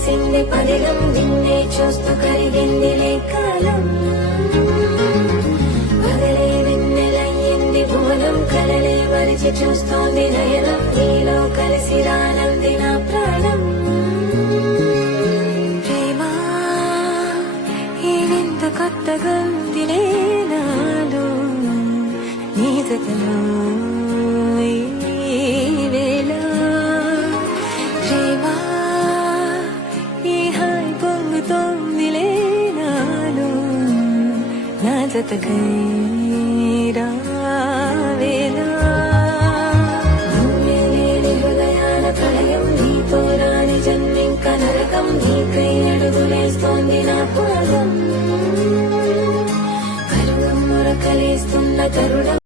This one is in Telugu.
తెలిసింది పదిలం నిన్నే చూస్తూ కరిగిందిలే కాలం పగలే వెన్నెలయ్యింది భువనం కలలే మరిచి చూస్తోంది నయనం నీలో కలిసి రానంది నా ప్రాణం ప్రేమ ఏనెంత కొత్తగా ఉందిలే నాలో నీ జతలో జతకై రావేలా నువ్వే లేని హృదయాల ప్రళయం నీతో రాని జన్మింక నరకం నీకై అడుగులేస్తోంది నా పాదం కరుగం మురకలేస్తున్న తరుణం